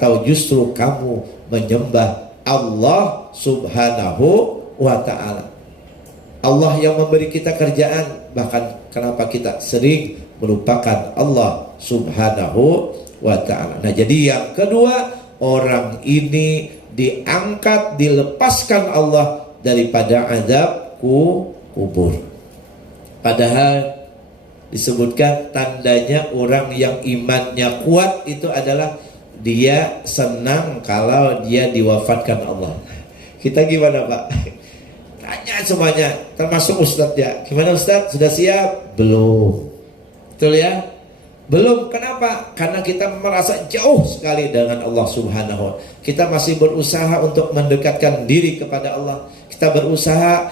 atau justru kamu menyembah Allah subhanahu wa ta'ala? Allah yang memberi kita kerjaan, bahkan kenapa kita sering melupakan Allah subhanahu wa ta'ala. Nah, jadi yang kedua, orang ini diangkat, dilepaskan Allah daripada azab kubur. Padahal disebutkan tandanya orang yang imannya kuat itu adalah dia senang kalau dia diwafatkan Allah. Kita gimana, Pak? Tanya semuanya, termasuk Ustadz ya. Gimana Ustadz? Sudah siap? Belum. Betul ya? Belum. Kenapa? Karena kita merasa jauh sekali dengan Allah subhanahu wa ta'ala. Kita masih berusaha untuk mendekatkan diri kepada Allah. Kita berusaha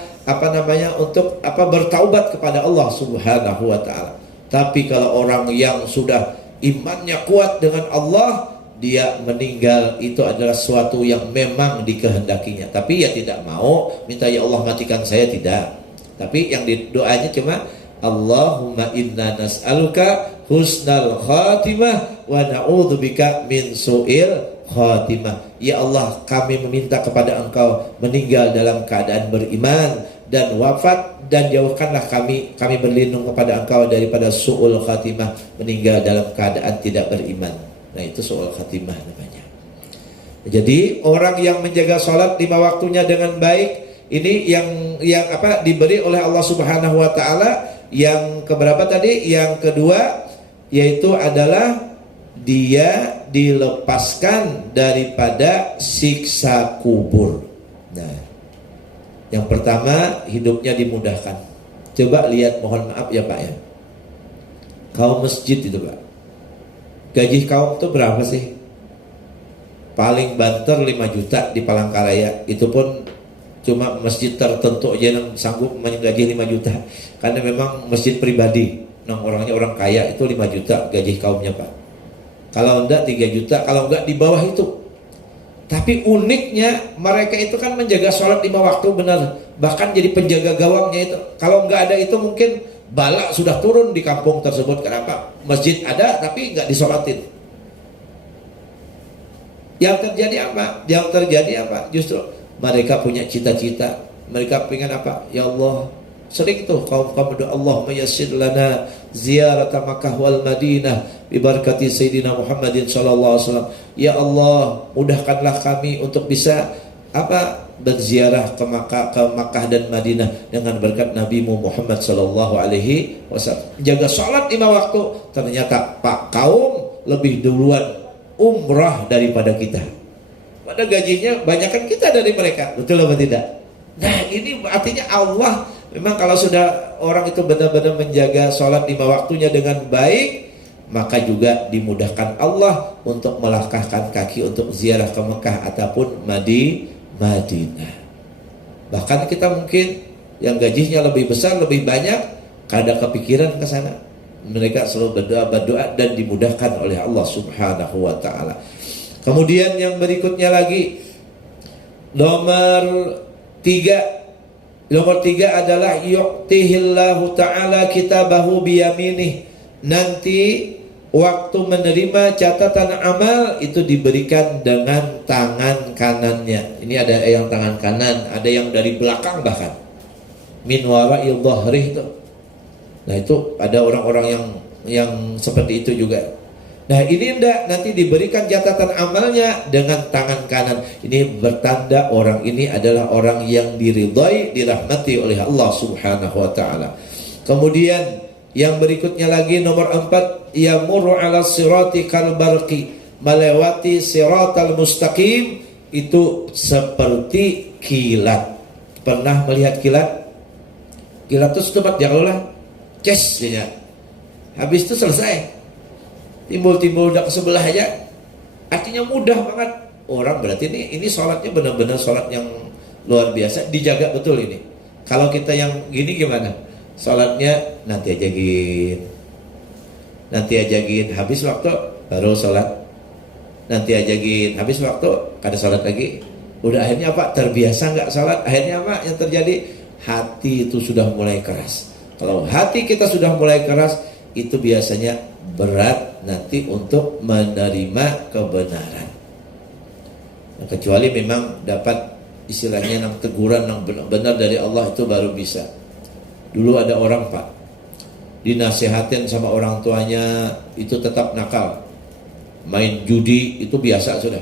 untuk bertaubat kepada Allah subhanahu wa ta'ala. Tapi kalau orang yang sudah imannya kuat dengan Allah, dia meninggal, itu adalah suatu yang memang dikehendakinya. Tapi ya tidak mau minta ya Allah matikan saya, tidak. Tapi yang doanya cuma Allahumma inna nas'aluka husnal khatimah wa na'udzubika min su'il khatimah. Ya Allah, kami meminta kepada Engkau meninggal dalam keadaan beriman dan wafat, dan jauhkanlah kami berlindung kepada Engkau daripada su'ul khatimah, meninggal dalam keadaan tidak beriman. Nah, itu su'ul khatimah namanya. Jadi orang yang menjaga sholat 5 waktunya dengan baik, ini yang diberi oleh Allah subhanahu wa ta'ala. Yang keberapa tadi? Yang kedua, yaitu adalah dia dilepaskan daripada siksa kubur. Nah, yang pertama, hidupnya dimudahkan. Coba lihat, mohon maaf ya Pak ya, kaum masjid itu Pak, gaji kaum itu berapa sih? Paling banter 5 juta di Palangkaraya. Itu pun cuma masjid tertentu aja yang sanggup menggaji 5 juta. Karena memang masjid pribadi, orangnya orang kaya, itu 5 juta gaji kaumnya Pak. Kalau enggak 3 juta, kalau enggak di bawah itu. Tapi uniknya mereka itu kan menjaga sholat 5 waktu benar. Bahkan jadi penjaga gawangnya itu. Kalau enggak ada itu mungkin bala sudah turun di kampung tersebut. Kenapa? Masjid ada tapi enggak disolatin. Yang terjadi apa? Justru mereka punya cita-cita. Mereka pengen apa? Ya Allah, sering tuh kaum berdoa, Allahumma yassir lana ziyarata Makkah wal Madinah bibarakati Sayyidina Muhammadin sallallahu alaihi wasallam. Ya Allah, mudahkanlah kami untuk bisa berziarah ke Makkah dan Madinah dengan berkat Nabi-Mu Muhammad sallallahu alaihi wasallam. Jaga salat 5 waktu. Ternyata Pak, kaum lebih duluan umrah daripada kita. Pada gajinya banyakkan kita dari mereka. Betul apa tidak? Nah, ini artinya Allah memang kalau sudah orang itu benar-benar menjaga salat 5 waktunya dengan baik, maka juga dimudahkan Allah untuk melangkahkan kaki untuk ziarah ke Mekah ataupun Madinah. Bahkan kita mungkin yang gajinya lebih besar, lebih banyak, kada kepikiran ke sana. Mereka selalu berdoa dan dimudahkan oleh Allah subhanahu wa ta'ala. Kemudian yang berikutnya lagi, nomor 3 adalah yu'tihillahu ta'ala kitabahu biyaminih. Nanti waktu menerima catatan amal itu diberikan dengan tangan kanannya. Ini ada yang tangan kanan, ada yang dari belakang bahkan. Min wara'il dhahrih itu. Nah, itu ada orang-orang yang seperti itu juga. Nah, ini nanti diberikan catatan amalnya dengan tangan kanan. Ini bertanda orang ini adalah orang yang diridhai, dirahmati oleh Allah subhanahu wa ta'ala. Kemudian yang berikutnya lagi, nomor 4, yamurru ala sirati kal barqi, melewati siratal mustaqim itu seperti kilat. Pernah melihat kilat? Kilat itu setempat jauhlah, ces ya. Habis itu selesai. Timbul-timbul udah ke sebelah aja. Artinya mudah banget. Orang berarti ini sholatnya benar-benar sholat yang luar biasa, dijaga betul ini. Kalau kita yang gini gimana? Sholatnya nanti aja gin, habis waktu baru sholat. Nanti aja gin, habis waktu kada sholat lagi. Udah akhirnya apa? Terbiasa nggak sholat. Akhirnya apa yang terjadi? Hati itu sudah mulai keras. Kalau hati kita sudah mulai keras, itu biasanya berat nanti untuk menerima kebenaran. Nah, kecuali memang dapat istilahnya yang teguran yang benar-benar dari Allah, itu baru bisa. Dulu ada orang Pak, dinasehatin sama orang tuanya itu tetap nakal, main judi itu biasa sudah.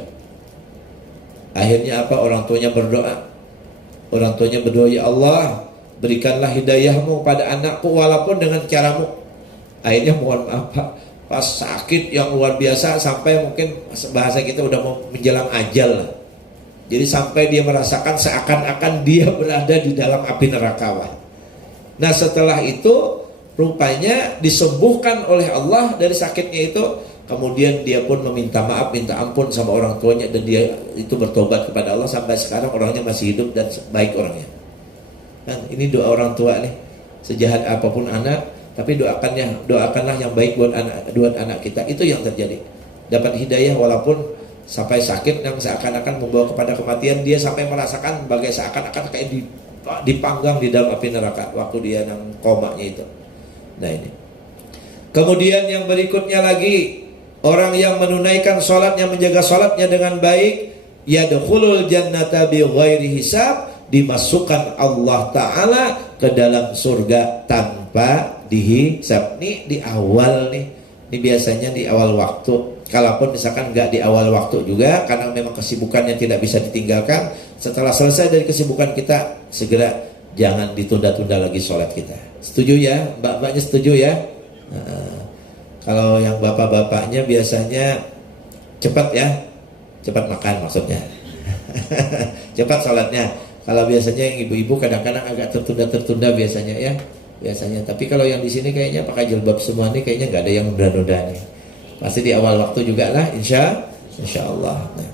Akhirnya apa? Orang tuanya berdoa. Orang tuanya berdoa, ya Allah, berikanlah hidayahmu pada anakku walaupun dengan caramu. Akhirnya mohon maaf Pak, pas sakit yang luar biasa sampai mungkin bahasa kita udah mau menjelang ajal lah. Jadi sampai dia merasakan seakan-akan dia berada di dalam api neraka. Nah setelah itu rupanya disembuhkan oleh Allah dari sakitnya itu. Kemudian dia pun meminta maaf, minta ampun sama orang tuanya, dan dia itu bertobat kepada Allah. Sampai sekarang orangnya masih hidup dan baik orangnya. Nah, ini doa orang tua nih. Sejahat apapun anak, tapi doakanlah yang baik buat anak kita. Itu yang terjadi. Dapat hidayah walaupun sampai sakit yang seakan-akan membawa kepada kematian. Dia sampai merasakan bagai seakan-akan kayak dipanggang di dalam api neraka waktu dia yang komanya itu. Nah ini. Kemudian yang berikutnya lagi, orang yang menunaikan sholatnya, menjaga sholatnya dengan baik, yadkhulul jannata bi ghairi hisab, dimasukkan Allah Ta'ala ke dalam surga tanpa dihisab. Ini di awal nih. Ini biasanya di awal waktu. Kalaupun misalkan nggak di awal waktu juga, karena memang kesibukannya tidak bisa ditinggalkan. Setelah selesai dari kesibukan kita, segera jangan ditunda-tunda lagi sholat kita. Setuju ya? Mbak-mbaknya setuju ya? Kalau yang bapak-bapaknya biasanya cepat ya, cepat makan maksudnya. Cepat sholatnya. Kalau biasanya yang ibu-ibu kadang-kadang agak tertunda-tertunda biasanya ya, biasanya. Tapi kalau yang di sini kayaknya pakai jilbab semua nih, kayaknya nggak ada yang nunda-nunda nih. Pasti di awal waktu juga lah, insya Allah. Nah.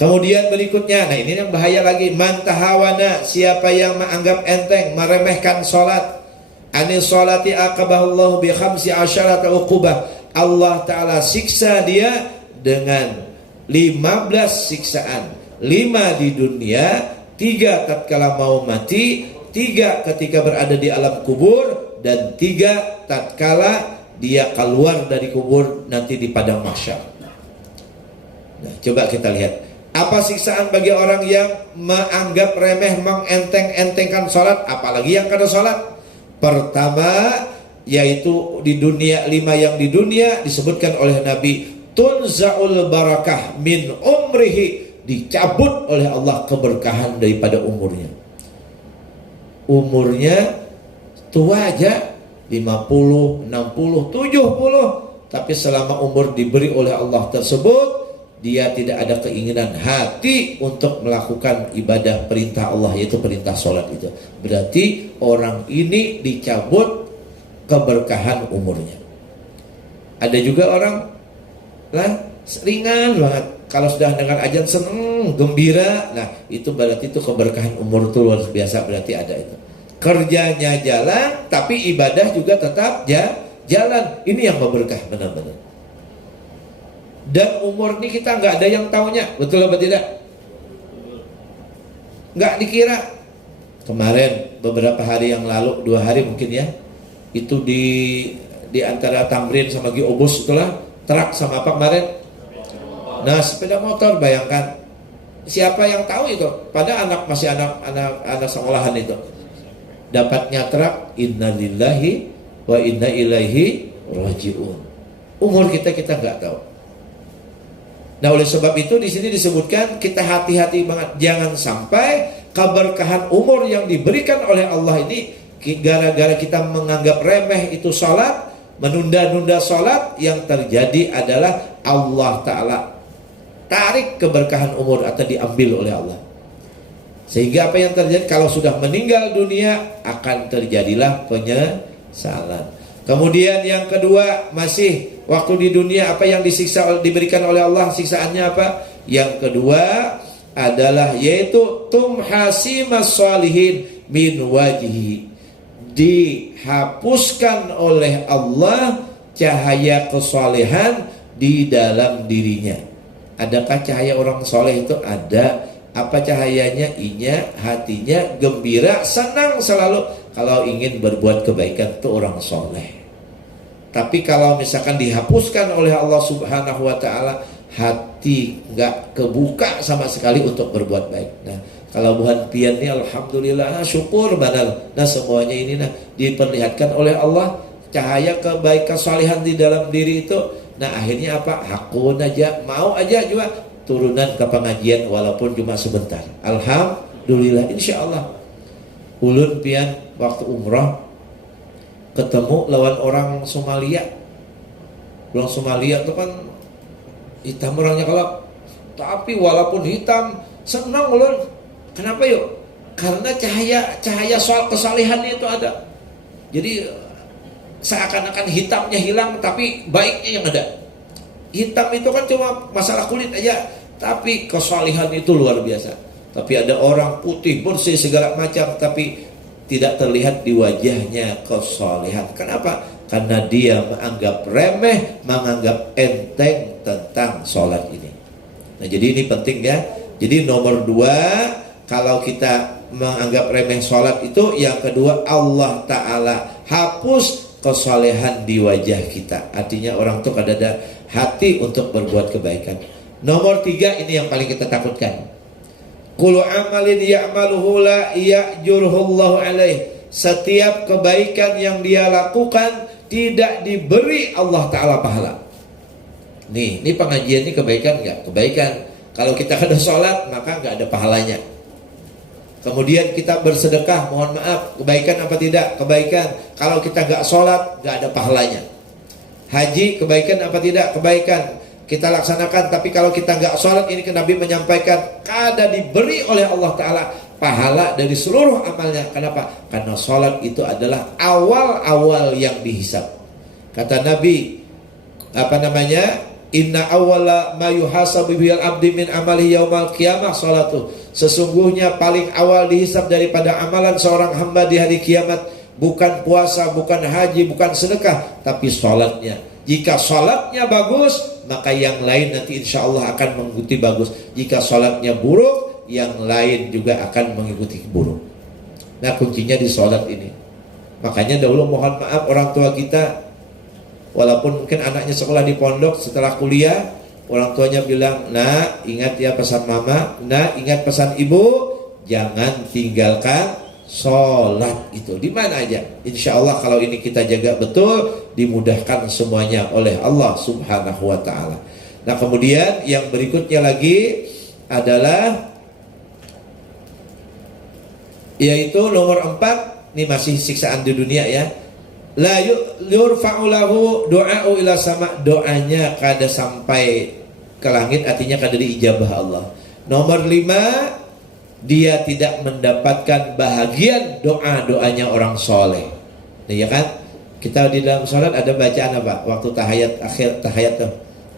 Kemudian berikutnya, nah ini yang bahaya lagi, man tahawana, siapa yang menganggap enteng, meremehkan sholat. Anis sholati aqabahullahu bi khamsi asyarata uqubah. Allah Ta'ala siksa dia dengan 15 siksaan. 5 di dunia, 3 tatkala mau mati, 3 ketika berada di alam kubur, dan 3 tatkala dia keluar dari kubur nanti di padang mahsyar. Nah, coba kita lihat. Apa siksaan bagi orang yang menganggap remeh, mengenteng-entengkan sholat, apalagi yang kada sholat? Pertama, yaitu di dunia, 5 yang di dunia disebutkan oleh Nabi, tunza'ul barakah min umrihi, dicabut oleh Allah keberkahan daripada umurnya. Umurnya tua aja 50, 60, 70, tapi selama umur diberi oleh Allah tersebut, dia tidak ada keinginan hati untuk melakukan ibadah perintah Allah, yaitu perintah sholat itu. Berarti orang ini dicabut keberkahan umurnya. Ada juga orang lah ringan banget, kalau sudah dengar azan seneng, gembira. Nah itu berarti itu keberkahan umur itu luar biasa, berarti ada itu. Kerjanya jalan, tapi ibadah juga tetap jalan. Ini yang berberkah benar-benar. Dan umur ini kita nggak ada yang taunya, betul apa tidak? Nggak dikira. Kemarin beberapa hari yang lalu, 2 hari mungkin ya, itu di antara Tamrin sama Giobus itulah truk sama apa kemarin? Nah sepeda motor, bayangkan. Siapa yang tahu itu? Pada masih anak sekolahan itu. Dapatnya truk, innalillahi wa inna ilaihi rajiun. Umur kita nggak tahu. Nah oleh sebab itu di sini disebutkan kita hati-hati banget, jangan sampai keberkahan umur yang diberikan oleh Allah ini gara-gara kita menganggap remeh itu sholat, menunda-nunda sholat, yang terjadi adalah Allah Ta'ala tarik keberkahan umur atau diambil oleh Allah. Sehingga apa yang terjadi kalau sudah meninggal dunia akan terjadilah penyesalan. Kemudian yang kedua, masih waktu di dunia apa yang diberikan oleh Allah, siksaannya apa? Yang kedua adalah yaitu tumhasimas sholihin min wajhi, dihapuskan oleh Allah cahaya kesolehan di dalam dirinya. Adakah cahaya orang soleh itu? Ada. Apa cahayanya? Inya, hatinya gembira, senang selalu kalau ingin berbuat kebaikan, itu orang soleh. Tapi kalau misalkan dihapuskan oleh Allah Subhanahu wa Ta'ala, hati nggak kebuka sama sekali untuk berbuat baik. Nah, kalau buhan pian ini alhamdulillah, syukur badal. Nah, semuanya ini diperlihatkan oleh Allah cahaya kebaikan kesalehan di dalam diri itu. Nah, akhirnya apa? Hakun aja, mau aja juga turunan ke pengajian walaupun cuma sebentar. Alhamdulillah, insya Allah. Ulun pian waktu umrah ketemu lawan orang Somalia. Orang Somalia itu kan hitam orangnya kelap, tapi walaupun hitam senang ulun. Kenapa yuk? Karena cahaya soal kesalehan itu ada. Jadi seakan-akan hitamnya hilang, tapi baiknya yang ada. Hitam itu kan cuma masalah kulit aja, tapi kesalehan itu luar biasa. Tapi ada orang putih bersih segala macam, tapi tidak terlihat di wajahnya kesalehan. Kenapa? Karena dia menganggap remeh, menganggap enteng tentang sholat ini. Nah, jadi ini penting ya. Jadi nomor 2, kalau kita menganggap remeh sholat itu, yang kedua Allah Ta'ala hapus kesalehan di wajah kita. Artinya orang tuh ada hati untuk berbuat kebaikan. Nomor 3, ini yang paling kita takutkan. Kullu amalin ya'maluhu la ya'jurhullahu alaih. Setiap kebaikan yang dia lakukan tidak diberi Allah Ta'ala pahala. Ini pengajian ini kebaikan enggak? Kebaikan. Kalau kita ada sholat, maka enggak ada pahalanya. Kemudian kita bersedekah, mohon maaf, kebaikan apa tidak? Kebaikan. Kalau kita enggak sholat, enggak ada pahalanya. Haji, kebaikan apa tidak? Kebaikan. Kita laksanakan, tapi kalau kita nggak sholat, ini Nabi menyampaikan kada diberi oleh Allah Ta'ala pahala dari seluruh amalnya. Kenapa? Karena sholat itu adalah awal-awal yang dihisab. Kata Nabi, inna awwala ma yuhasabu bihil abdi min amali yaumal qiyamah sholatu. Sesungguhnya paling awal dihisab daripada amalan seorang hamba di hari kiamat bukan puasa, bukan haji, bukan sedekah, tapi sholatnya. Jika sholatnya bagus, maka yang lain nanti insya Allah akan mengikuti bagus. Jika sholatnya buruk, yang lain juga akan mengikuti buruk. Nah, kuncinya di sholat ini. Makanya dahulu mohon maaf orang tua kita, walaupun mungkin anaknya sekolah di pondok, setelah kuliah orang tuanya bilang, nah ingat ya pesan mama, nah ingat pesan ibu, jangan tinggalkan sholat itu di mana aja. Insya Allah kalau ini kita jaga betul, dimudahkan semuanya oleh Allah Subhanahu wa Ta'ala. Nah, kemudian yang berikutnya lagi adalah, yaitu nomor 4, ini masih siksaan di dunia ya. La yurfa'u lahu du'a'u ila sama, doanya kada sampai ke langit, artinya kada diijabah Allah. Nomor 5, dia tidak mendapatkan bahagian doa-doanya orang soleh. Nah, ya kan? Kita di dalam sholat ada bacaan apa? Waktu tahiyat akhir, tahiyat tuh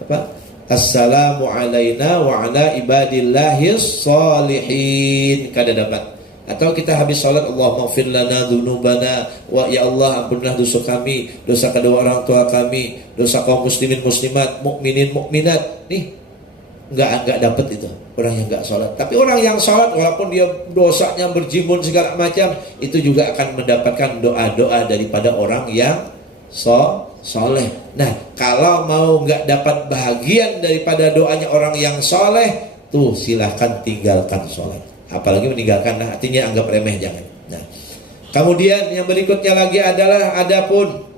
apa? Assalamu alaina wa ala ibadillahis sholihin. Kada dapat. Atau kita habis sholat, Allahumma ighfir lana dzunubana, wa ya Allah ampunilah dosa kami, dosa kedua orang tua kami, dosa kaum muslimin muslimat, mukminin mukminat. Nih nggak dapat itu orang yang nggak sholat. Tapi orang yang sholat walaupun dia dosanya berjimun segala macam, itu juga akan mendapatkan doa-doa daripada orang yang soleh. Nah, kalau mau nggak dapat bahagian daripada doanya orang yang soleh, tuh silahkan tinggalkan sholat. Apalagi meninggalkan, nah artinya anggap remeh, jangan. Nah, kemudian yang berikutnya lagi adalah, adapun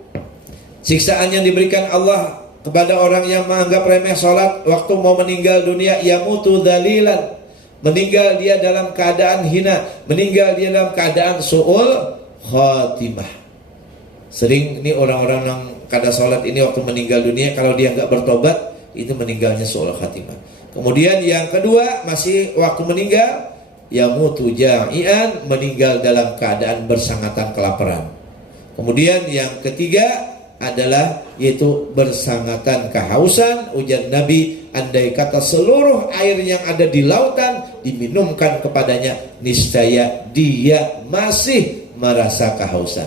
siksaan yang diberikan Allah kepada orang yang menganggap remeh sholat waktu mau meninggal dunia, yamutu dzalilan, meninggal dia dalam keadaan hina, meninggal dia dalam keadaan su'ul khatimah. Sering ini orang-orang yang kada sholat ini waktu meninggal dunia, kalau dia nggak bertobat, itu meninggalnya su'ul khatimah. Kemudian yang kedua, masih waktu meninggal, yamutu ja'ian, meninggal dalam keadaan bersangatan kelaparan. Kemudian yang ketiga adalah yaitu bersangatan kehausan. Ujar Nabi, andai kata seluruh air yang ada di lautan diminumkan kepadanya, niscaya dia masih merasa kehausan.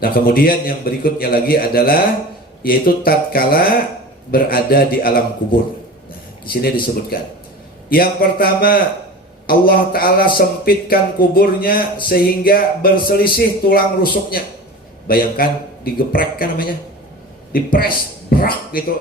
Nah, kemudian yang berikutnya lagi adalah yaitu tatkala berada di alam kubur. Nah, di sini disebutkan yang pertama, Allah Ta'ala sempitkan kuburnya sehingga berselisih tulang rusuknya. Bayangkan digeprek kan namanya, dipres, brak gitu.